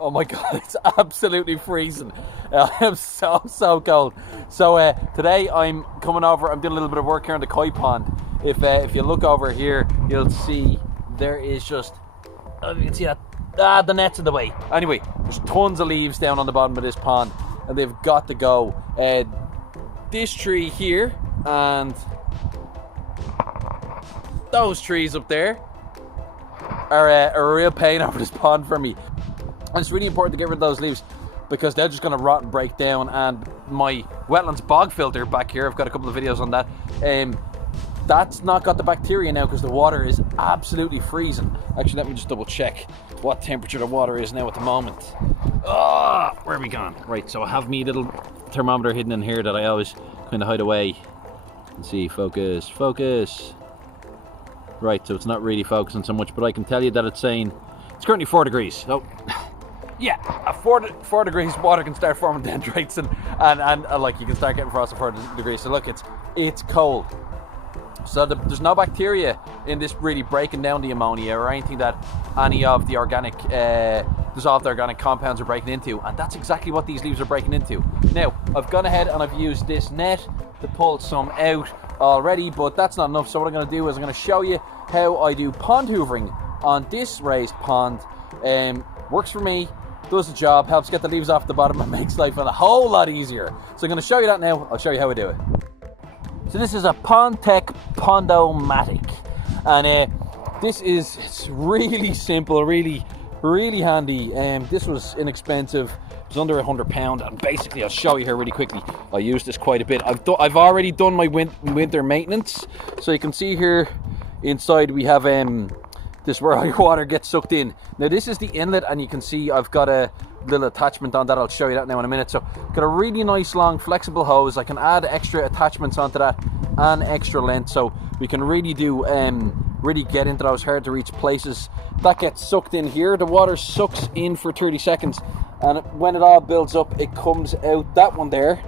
Oh my god, it's absolutely freezing. I am so cold. So today I'm coming over, I'm doing a little bit of work here on the koi pond. If you look over here, you'll see there is just, you can see that, the net's in the way. Anyway, there's tons of leaves down on the bottom of this pond and they've got to go. This tree here and those trees up there are a real pain over this pond for me. And it's really important to get rid of those leaves because they're just going to rot and break down. And my wetlands bog filter back here, I've got a couple of videos on that, that's not got the bacteria now because the water is absolutely freezing. Actually, let me just double check what temperature the water is now at the moment. Where are we gone? Right, so I have me little thermometer hidden in here that I always kind of hide away. Let's see, focus. Right, so it's not really focusing so much, but I can tell you that it's saying it's currently 4 degrees. So yeah, at 4 degrees, water can start forming dendrites and like you can start getting frost at 4 degrees. So look, it's cold. So there's no bacteria in this really breaking down the ammonia or anything that any of the organic dissolved organic compounds are breaking into, and that's exactly what these leaves are breaking into. Now, I've gone ahead and I've used this net to pull some out already, but that's not enough. So what I'm going to do is I'm going to show you how I do pond hoovering on this raised pond. Works for me, does the job, helps get the leaves off the bottom and makes life a whole lot easier. So I'm going to show you that now. I'll show you how I do it. So this is a PondTech Pondo-matic, and it's really simple, really handy. This was inexpensive. It was under £100, and basically I'll show you here really quickly. I use this quite a bit. I've already done my winter maintenance, so you can see here inside we have this where our water gets sucked in. Now this is the inlet, and you can see I've got a little attachment on that. I'll show you that now in a minute. So got a really nice long flexible hose. I can add extra attachments onto that and extra length, so we can really do really get into those hard to reach places. That gets sucked in here. The water sucks in for 30 seconds, and when it all builds up, it comes out that one there,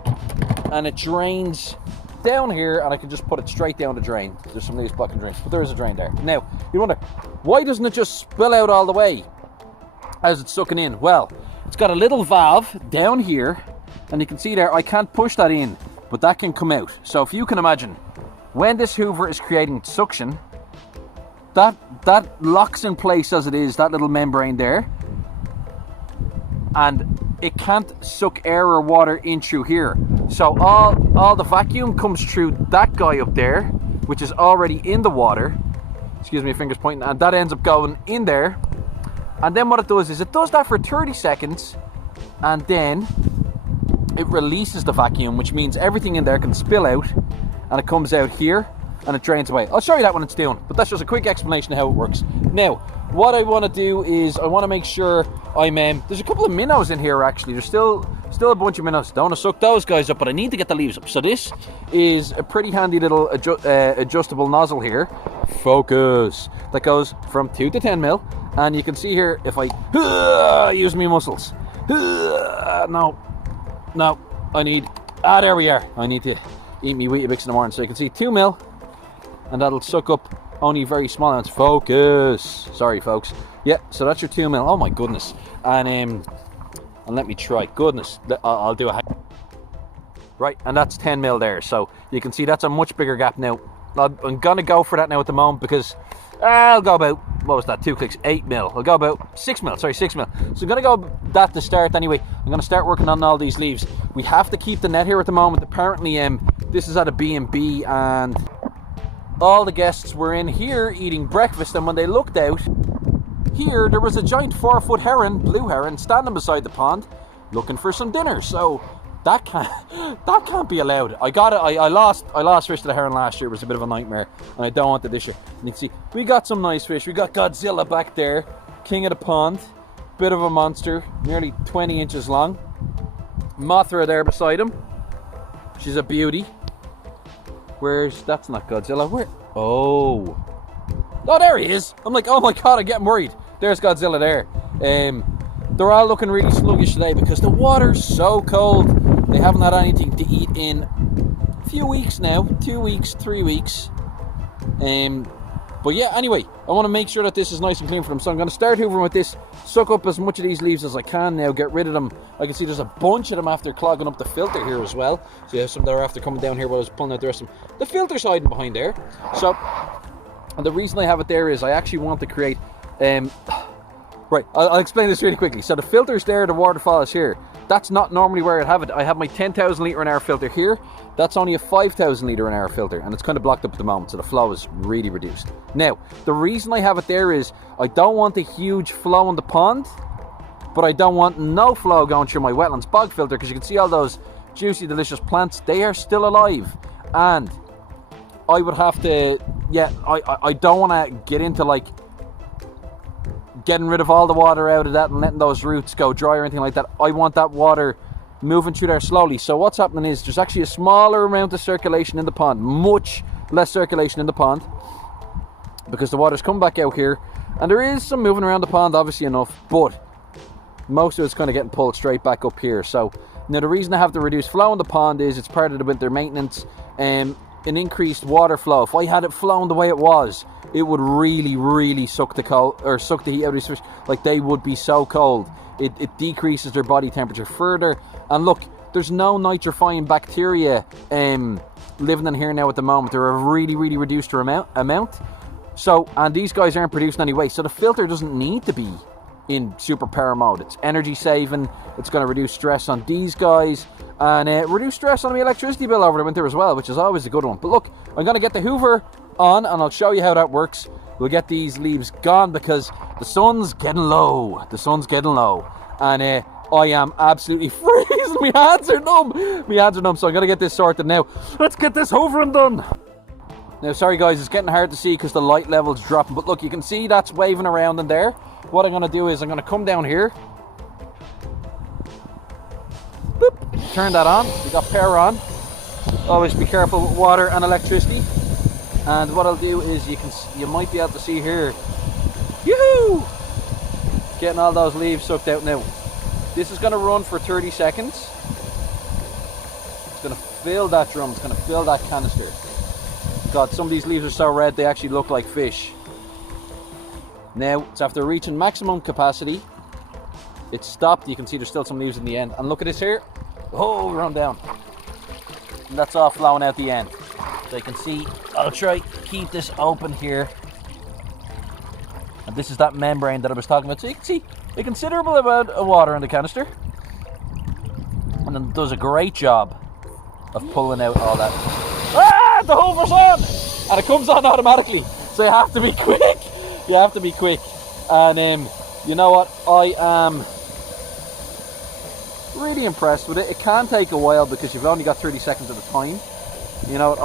and it drains down here, and I can just put it straight down the drain. There's some of these blocking drains, but there is a drain there. Now, you wonder, why doesn't it just spill out all the way as it's sucking in? Well, it's got a little valve down here, and you can see there, I can't push that in, but that can come out. So if you can imagine, when this hoover is creating suction, that locks in place as it is, that little membrane there, and it can't suck air or water in through here. So all the vacuum comes through that guy up there, which is already in the water. Excuse me, fingers pointing, and that ends up going in there. And then what it does is it does that for 30 seconds, and then it releases the vacuum, which means everything in there can spill out, and it comes out here and it drains away. I'll show you that when it's doing, but that's just a quick explanation of how it works. Now, what I want to do is I want to make sure there's a couple of minnows in here actually. There's still a bunch of minnows. Don't want to suck those guys up, but I need to get the leaves up. So this is a pretty handy little adjustable nozzle here. Focus. That goes from 2 to 10 mil. And you can see here, if I use me muscles. No, I need, there we are. I need to eat me Weetabix in the morning. So you can see 2 mil, and that'll suck up only very small amounts. Focus. Sorry, folks. Yeah, so that's your 2 mil. Oh my goodness. And let me try. Goodness, I'll do a right, and that's 10 mil there. So you can see that's a much bigger gap now. I'm gonna go for that now at the moment because I'll go about, what was that, 2 clicks, 8 mil. I'll go about 6 mil, sorry, 6 mil. So I'm gonna go that to start anyway. I'm gonna start working on all these leaves. We have to keep the net here at the moment. Apparently, this is at a B&B, and all the guests were in here eating breakfast, and when they looked out, here there was a giant 4-foot heron, blue heron, standing beside the pond, looking for some dinner. So that can't be allowed. I lost fish to the heron last year. It was a bit of a nightmare, and I don't want it this year. And you can see we got some nice fish. We got Godzilla back there, king of the pond, bit of a monster, nearly 20 inches long. Mothra there beside him. She's a beauty. That's not Godzilla. Where? Oh, there he is. I'm like, oh my god, I'm getting worried. There's Godzilla there. They're all looking really sluggish today because the water's so cold. They haven't had anything to eat in a few weeks now, 2 weeks, 3 weeks. But yeah, anyway, I want to make sure that this is nice and clean for them. So I'm going to start hoovering with this, suck up as much of these leaves as I can now, get rid of them. I can see there's a bunch of them after clogging up the filter here as well. So you have some that are after coming down here while I was pulling out the rest of them. The filter's hiding behind there. So, and the reason I have it there is I actually want to create... right, I'll explain this really quickly. So the filter's there, the waterfall is here. That's not normally where I'd have it. I have my 10,000 litre an hour filter here. That's only a 5,000 litre an hour filter, and it's kind of blocked up at the moment, so the flow is really reduced. Now, the reason I have it there is I don't want a huge flow in the pond, but I don't want no flow going through my wetlands bog filter, because you can see all those juicy, delicious plants. They are still alive, and I would have to, yeah, I don't want to get into like getting rid of all the water out of that and letting those roots go dry or anything like that. I want that water moving through there slowly. So what's happening is there's actually a smaller amount of circulation in the pond, much less circulation in the pond, because the water's come back out here, and there is some moving around the pond, obviously enough, but most of it's kind of getting pulled straight back up here. So now the reason I have the reduced flow in the pond is it's part of the winter maintenance, an increased water flow. If I had it flowing the way it was, it would really suck the cold, or suck the heat out of these fish. Like, they would be so cold. It decreases their body temperature further. And look, there's no nitrifying bacteria living in here now at the moment. They're a really reduced amount. So, and these guys aren't producing any waste. So the filter doesn't need to be in super power mode. It's energy saving. It's going to reduce stress on these guys, and reduce stress on the electricity bill over the winter as well, which is always a good one. But look, I'm going to get the hoover on, and I'll show you how that works. We'll get these leaves gone because the sun's getting low. The sun's getting low, and I am absolutely freezing. My hands are numb. My hands are numb. So I'm going to get this sorted now. Let's get this hoovering done. Now, sorry guys, it's getting hard to see because the light level's dropping. But look, you can see that's waving around in there. What I'm going to do is I'm going to come down here. Boop, turn that on. We got power on. Always be careful with water and electricity. And what I'll do is you might be able to see here. Yoo-hoo! Getting all those leaves sucked out now. This is going to run for 30 seconds. It's going to fill that drum. It's going to fill that canister. God, some of these leaves are so red they actually look like fish. Now, it's after reaching maximum capacity. It's stopped. You can see there's still some leaves in the end. And look at this here. Oh, run down. And that's all flowing out the end. So you can see, I'll try to keep this open here. And this is that membrane that I was talking about. So you can see a considerable amount of water in the canister. And it does a great job of pulling out all that. Ah, the hoover's on! And it comes on automatically. So you have to be quick. You have to be quick. And you know what? I am really impressed with it. It can take a while because you've only got 30 seconds at a time. You know what?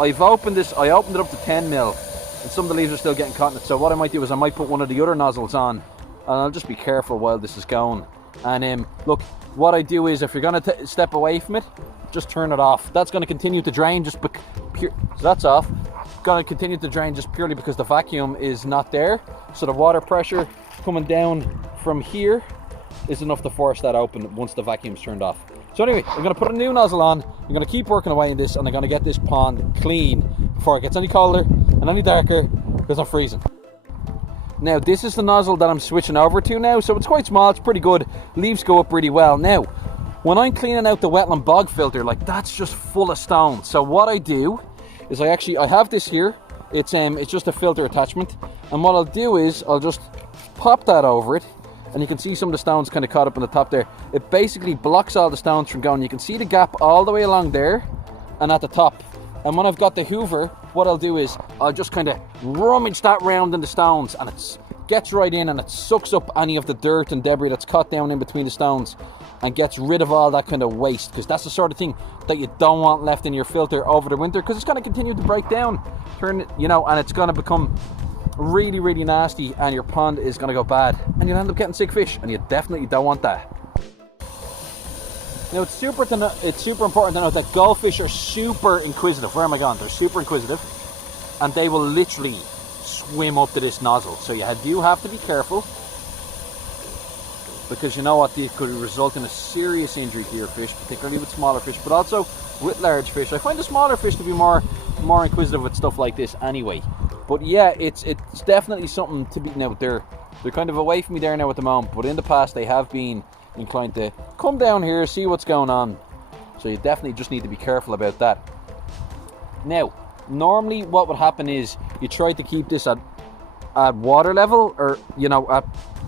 I've opened this. I opened it up to 10 mil, and some of the leaves are still getting caught in it. So what I might do is I might put one of the other nozzles on, and I'll just be careful while this is going. And look, what I do is if you're going to step away from it, just turn it off. That's going to continue to drain so that's off. Going to continue to drain just purely because the vacuum is not there. So the water pressure coming down from here is enough to force that open once the vacuum's turned off. So anyway, I'm going to put a new nozzle on. I'm going to keep working away in this, and I'm going to get this pond clean before it gets any colder and any darker because I'm freezing. Now, this is the nozzle that I'm switching over to now. So it's quite small. It's pretty good. Leaves go up really well. Now, when I'm cleaning out the wetland bog filter, like, that's just full of stones. So what I do is I have this here. It's just a filter attachment, and what I'll do is I'll just pop that over it, and you can see some of the stones kind of caught up in the top there. It basically blocks all the stones from going. You can see the gap all the way along there and at the top. And when I've got the hoover, what I'll do is I'll just kind of rummage that round in the stones, and it gets right in and it sucks up any of the dirt and debris that's caught down in between the stones and gets rid of all that kind of waste, because that's the sort of thing that you don't want left in your filter over the winter, because it's going to continue to break down, and it's going to become really nasty, and your pond is going to go bad, and you'll end up getting sick fish, and you definitely don't want that. Now, it's super important to note that goldfish are super inquisitive. Where am I going? They're super inquisitive, and they will literally swim up to this nozzle. So you do have to be careful, because you know what, this could result in a serious injury to your fish, particularly with smaller fish, but also with large fish. I find the smaller fish to be more more inquisitive with stuff like this anyway. But yeah, it's definitely something to be. Now they're kind of away from me there now at the moment, but in the past they have been inclined to come down here, see what's going on. So you definitely just need to be careful about that. Now, normally what would happen is you try to keep this at water level, or you know, at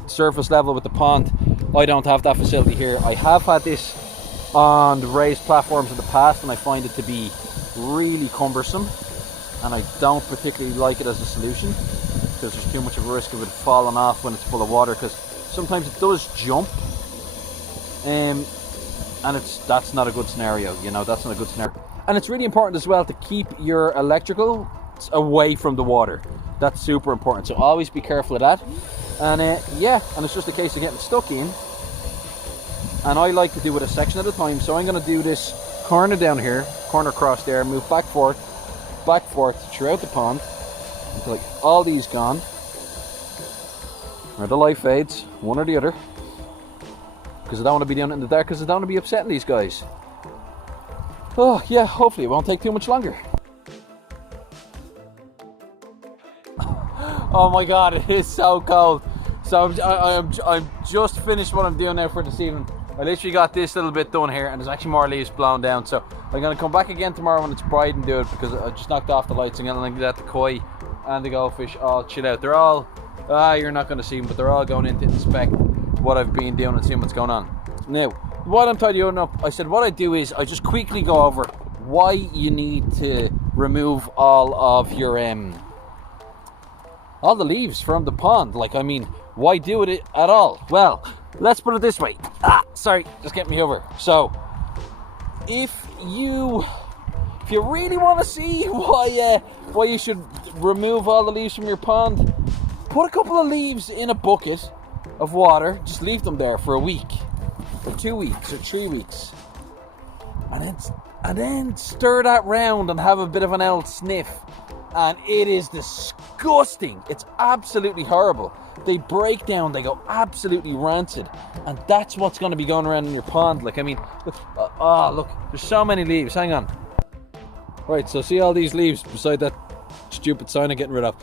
surface level with the pond. I don't have that facility here. I have had this on raised platforms in the past, and I find it to be really cumbersome, and I don't particularly like it as a solution because there's too much of a risk of it falling off when it's full of water, because sometimes it does jump, and that's not a good scenario. You know, that's not a good scenario. And it's really important as well to keep your electrical away from the water. That's super important, so always be careful of that. And yeah, and it's just a case of getting stuck in, and I like to do it a section at a time. So I'm going to do this corner down here, corner across there, move back forth throughout the pond until like all these gone, or the light fades, one or the other, because I don't want to be doing it in the dark, because I don't want to be upsetting these guys. Oh yeah, hopefully it won't take too much longer. Oh my god, it is so cold. So I'm just finished what I'm doing now for this evening. I literally got this little bit done here, and there's actually more leaves blown down. So I'm going to come back again tomorrow when it's bright and do it, because I just knocked off the lights. I'm going to let the koi and the goldfish all chill out. They're all, you're not going to see them, but they're all going in to inspect what I've been doing and seeing what's going on. Now, what I'm tidying up, I said what I do is I just quickly go over why you need to remove all of your all the leaves from the pond. Like, I mean, why do it at all? Well, let's put it this way. Sorry, just get me over. So, if you really want to see why you should remove all the leaves from your pond, put a couple of leaves in a bucket of water. Just leave them there for a week, or 2 weeks, or 3 weeks, and then stir that round and have a bit of an old sniff. And it is disgusting. It's absolutely horrible. They break down, they go absolutely rancid, and that's what's going to be going around in your pond. Like, I mean, look, look, there's so many leaves. Hang on. Right, so see all these leaves beside that stupid sign I'm getting rid of.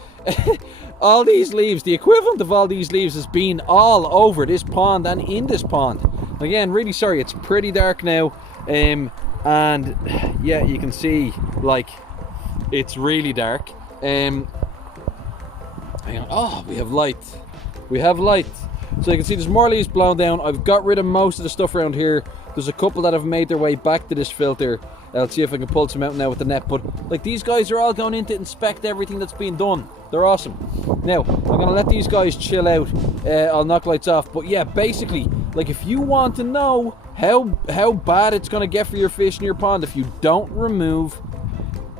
All these leaves, the equivalent of all these leaves has been all over this pond and in this pond. Again, really sorry, it's pretty dark now, and yeah, you can see, like, it's really dark. Hang on. Oh, we have light. We have light. So you can see there's more leaves blown down. I've got rid of most of the stuff around here. There's a couple that have made their way back to this filter. I'll see if I can pull some out now with the net. But like, these guys are all going in to inspect everything that's being done. They're awesome. Now, I'm going to let these guys chill out. I'll knock lights off. But yeah, basically, like, if you want to know how bad it's going to get for your fish in your pond if you don't remove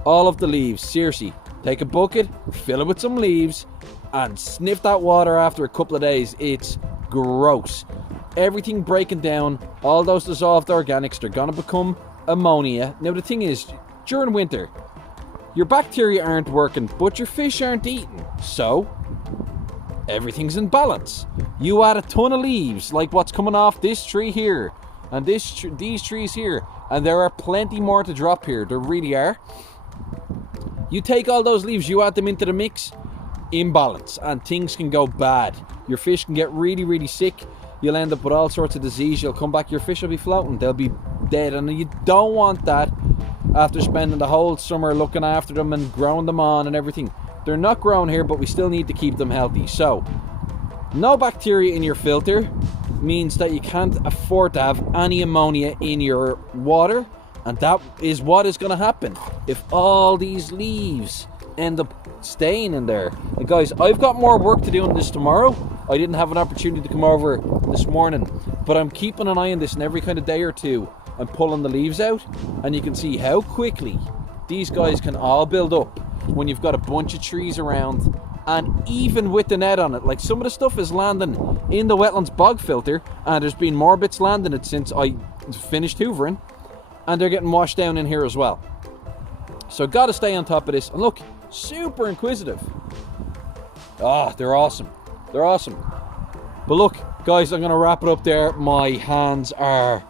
all of the leaves, seriously, take a bucket, fill it with some leaves, and sniff that water after a couple of days. It's gross. Everything breaking down, all those dissolved organics, they're gonna become ammonia. Now the thing is, during winter, your bacteria aren't working, but your fish aren't eating, so everything's in balance. You add a ton of leaves, like what's coming off this tree here, and these trees here, and there are plenty more to drop here. There really are. You take all those leaves, you add them into the mix, imbalance, and things can go bad. Your fish can get really, really sick. You'll end up with all sorts of disease. You'll come back, your fish will be floating, they'll be dead, and you don't want that after spending the whole summer looking after them and growing them on and everything. They're not grown here, but we still need to keep them healthy. So, no bacteria in your filter means that you can't afford to have any ammonia in your water. And that is what is going to happen if all these leaves end up staying in there. And guys, I've got more work to do on this tomorrow. I didn't have an opportunity to come over this morning, but I'm keeping an eye on this, and every kind of day or two I'm pulling the leaves out, and you can see how quickly these guys can all build up when you've got a bunch of trees around. And even with the net on it, like, some of the stuff is landing in the wetlands bog filter, and there's been more bits landing it since I finished hoovering. And they're getting washed down in here as well. So got to stay on top of this. And look, super inquisitive. They're awesome. They're awesome. But look, guys, I'm going to wrap it up there. My hands are,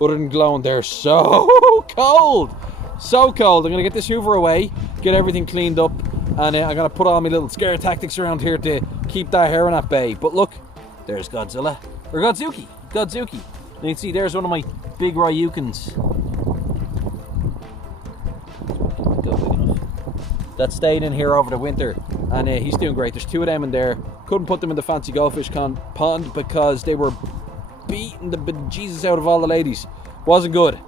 other than glowing, they're so cold. So cold. I'm going to get this Hoover away, get everything cleaned up, and I'm going to put all my little scare tactics around here to keep that heron at bay. But look, there's Godzilla. Or Godzuki. Godzuki. And you can see there's one of my big Ryukins. That stayed in here over the winter, and he's doing great. There's 2 of them in there. Couldn't put them in the fancy goldfish pond because they were beating the bejesus out of all the ladies. Wasn't good.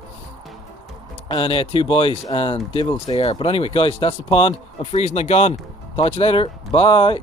And 2 boys, and divils they are. But anyway, guys, that's the pond. I'm freezing and gone. Talk to you later. Bye.